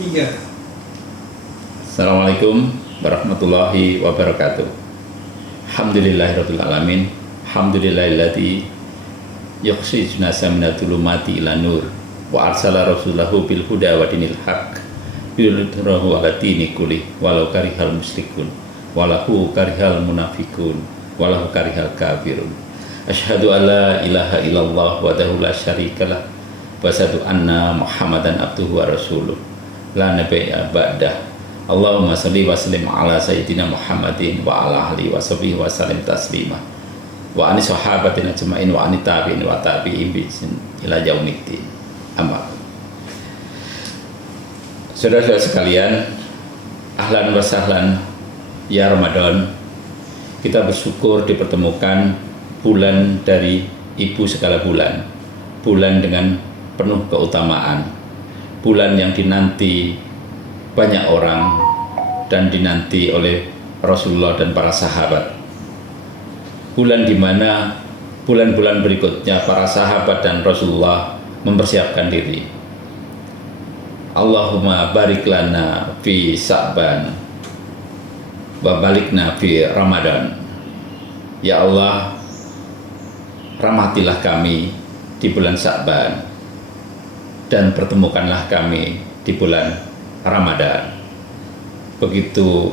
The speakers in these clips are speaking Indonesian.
Tiga. Assalamualaikum warahmatullahi wabarakatuh. Alhamdulillahirabbil alamin. Alhamdulillahilladzi yukhrijuna minadh dhulumati ila nur wa arsala rasulahu bil huda wa dinil haqq yudhhirahu 'ala dini kulli walau karihal musyrikun walahu karihal munafiqun walahu karihal kafirun. Asyhadu an la ilaha illallah wahdahu la syarikalah wa asyhadu anna Muhammadan abduhu wa rasuluh la nabiyya ba'dah. Allahumma salli wa sallim ala sayyidina Muhammadin wa ala alihi wa sahbihi wa sallim taslima wa ani sahabatina ajma'in wa ani tabi'in wa tabi'in bi ila yaumiddin. Amma. Saudara-saudara sekalian, ahlan wa sahlan ya Ramadan. Kita bersyukur dipertemukan bulan dari ibu segala bulan, bulan dengan penuh keutamaan, bulan yang dinanti banyak orang dan dinanti oleh Rasulullah dan para sahabat. Bulan di mana bulan-bulan berikutnya para sahabat dan Rasulullah mempersiapkan diri. Allahumma barik lana fi Sa'ban wa balikna fi Ramadan. Ya Allah, rahmatilah kami di bulan Sa'ban dan pertemukanlah kami di bulan Ramadan. Begitu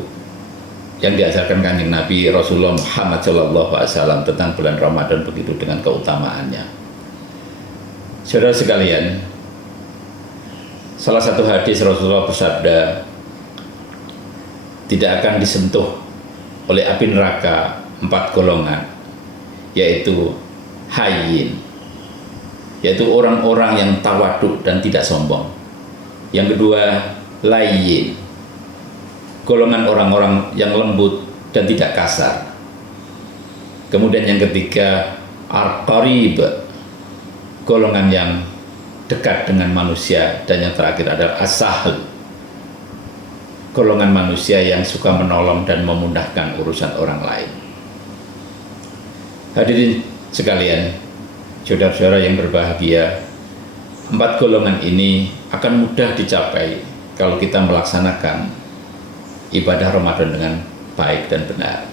yang diajarkan Kanjeng Nabi Rasulullah Muhammad SAW tentang bulan Ramadan, begitu dengan keutamaannya. Saudara sekalian, salah satu hadis Rasulullah bersabda, tidak akan disentuh oleh api neraka 4 golongan, yaitu hayyin, yaitu orang-orang yang tawaduk dan tidak sombong. Yang kedua, layyin, golongan orang-orang yang lembut dan tidak kasar. Kemudian yang ketiga, al-qarib, golongan yang dekat dengan manusia. Dan yang terakhir adalah as-sahl, golongan manusia yang suka menolong dan memudahkan urusan orang lain. Hadirin sekalian, saudara-saudara yang berbahagia, 4 golongan ini akan mudah dicapai kalau kita melaksanakan ibadah Ramadan dengan baik dan benar.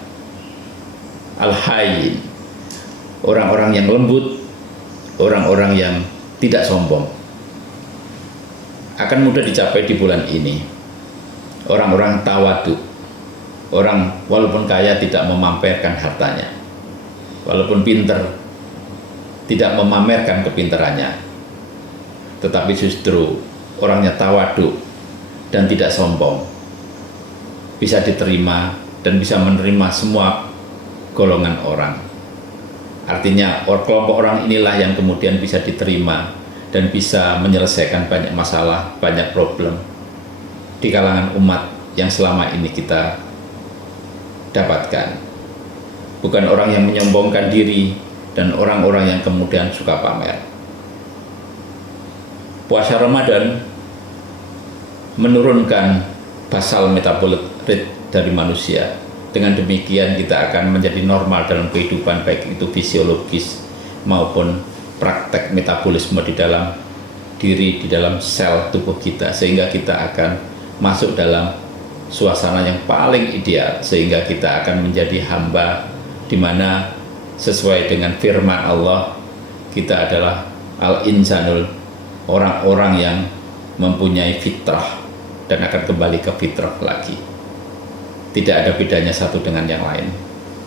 Al-hayyin, orang-orang yang lembut, orang-orang yang tidak sombong, akan mudah dicapai di bulan ini. Orang-orang tawaduk, orang walaupun kaya tidak memamerkan hartanya, walaupun pinter tidak memamerkan kepintarannya, tetapi justru orangnya tawaduk dan tidak sombong, bisa diterima dan bisa menerima semua golongan orang. Artinya kelompok orang inilah yang kemudian bisa diterima dan bisa menyelesaikan banyak masalah, banyak problem di kalangan umat yang selama ini kita dapatkan. Bukan orang yang menyombongkan diri dan orang-orang yang kemudian suka pamer. Puasa Ramadan menurunkan basal metabolit rate dari manusia. Dengan demikian kita akan menjadi normal dalam kehidupan, baik itu fisiologis maupun praktek metabolisme di dalam diri, di dalam sel tubuh kita, sehingga kita akan masuk dalam suasana yang paling ideal, sehingga kita akan menjadi hamba di mana sesuai dengan firman Allah, kita adalah al-insanul, orang-orang yang mempunyai fitrah dan akan kembali ke fitrah lagi. Tidak ada bedanya satu dengan yang lain,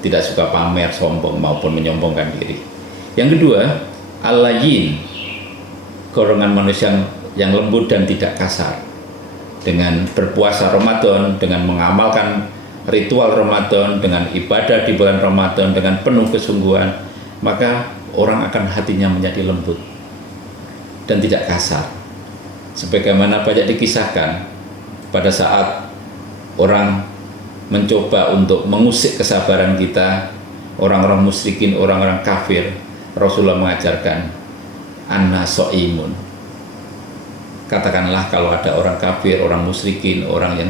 tidak suka pamer, sombong maupun menyombongkan diri. Yang kedua, al-layyin, golongan manusia yang lembut dan tidak kasar. Dengan berpuasa Ramadan, dengan mengamalkan ritual Ramadan, dengan ibadah di bulan Ramadan dengan penuh kesungguhan, maka orang akan hatinya menjadi lembut dan tidak kasar. Sebagaimana banyak dikisahkan pada saat orang mencoba untuk mengusik kesabaran kita, orang-orang musyrikin, orang-orang kafir, Rasulullah mengajarkan anna so'imun. Katakanlah kalau ada orang kafir, orang musyrikin, orang yang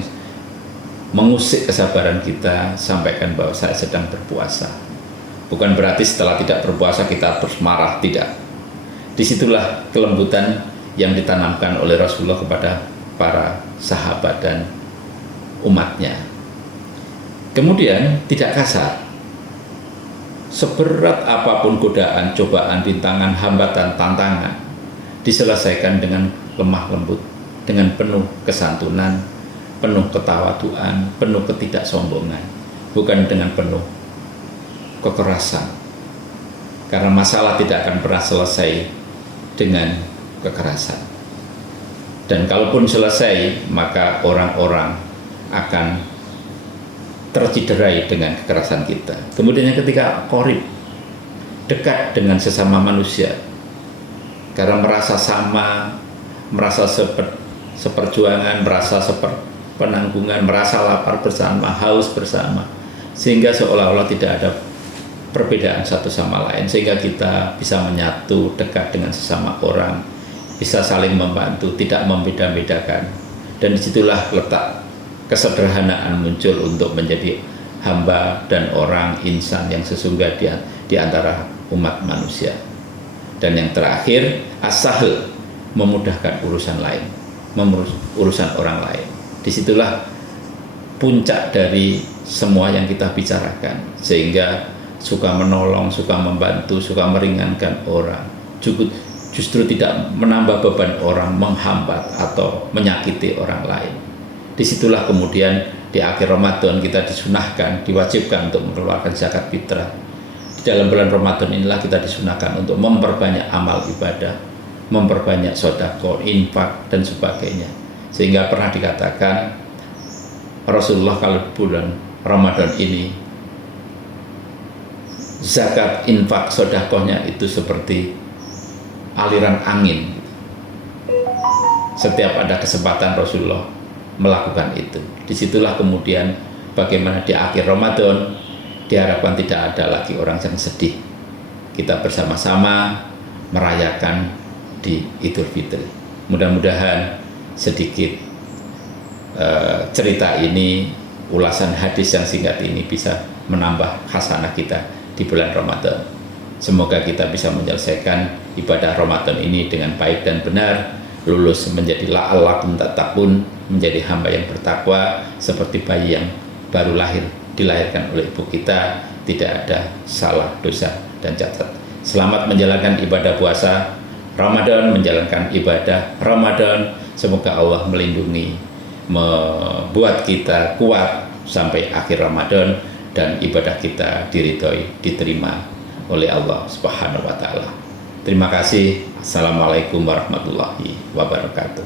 mengusik kesabaran kita, sampaikan bahwa saya sedang berpuasa. Bukan berarti setelah tidak berpuasa kita terus marah, tidak. Disitulah kelembutan yang ditanamkan oleh Rasulullah kepada para sahabat dan umatnya. Kemudian tidak kasar. Seberat apapun godaan, cobaan, rintangan, hambatan, tantangan diselesaikan dengan lemah lembut, dengan penuh kesantunan, penuh ketawaduan, penuh ketidaksombongan, bukan dengan penuh kekerasan. Karena masalah tidak akan pernah selesai dengan kekerasan. Dan kalaupun selesai, maka orang-orang akan terciderai dengan kekerasan kita. Kemudian yang ketiga, qorib, dekat dengan sesama manusia, karena merasa sama, merasa seperjuangan, merasa seperpenanggungan, merasa lapar bersama, haus bersama, sehingga seolah-olah tidak ada perbedaan satu sama lain, sehingga kita bisa menyatu, dekat dengan sesama orang, bisa saling membantu, tidak membeda-bedakan. Dan disitulah letak kesederhanaan muncul untuk menjadi hamba dan orang insan yang sesungguhnya di antara umat manusia. Dan yang terakhir, as-sahl, memudahkan urusan lain, urusan orang lain. Disitulah puncak dari semua yang kita bicarakan, sehingga suka menolong, suka membantu, suka meringankan orang, justru tidak menambah beban orang, menghambat atau menyakiti orang lain. Disitulah kemudian di akhir Ramadan kita disunahkan, diwajibkan untuk mengeluarkan zakat fitrah. Di dalam bulan Ramadan inilah kita disunahkan untuk memperbanyak amal ibadah, memperbanyak sedekah, infak dan sebagainya. Sehingga pernah dikatakan Rasulullah kalau bulan Ramadan ini zakat, infak, sedekahnya itu seperti aliran angin. Setiap ada kesempatan Rasulullah melakukan itu. Disitulah kemudian bagaimana di akhir Ramadan diharapkan tidak ada lagi orang yang sedih. Kita bersama-sama merayakan di Idul Fitri. Mudah-mudahan sedikit cerita ini, ulasan hadis yang singkat ini bisa menambah hasanah kita di bulan Ramadan. Semoga kita bisa menyelesaikan ibadah Ramadan ini dengan baik dan benar, lulus menjadi la'allakum tattaqun, menjadi hamba yang bertakwa seperti bayi yang baru lahir, dilahirkan oleh ibu kita, tidak ada salah, dosa dan cacat. Selamat menjalankan ibadah puasa Ramadan, menjalankan ibadah Ramadan. Semoga Allah melindungi, membuat kita kuat sampai akhir Ramadan, dan ibadah kita diridhoi, diterima oleh Allah Subhanahu wa Ta'ala. Terima kasih. Assalamualaikum warahmatullahi wabarakatuh.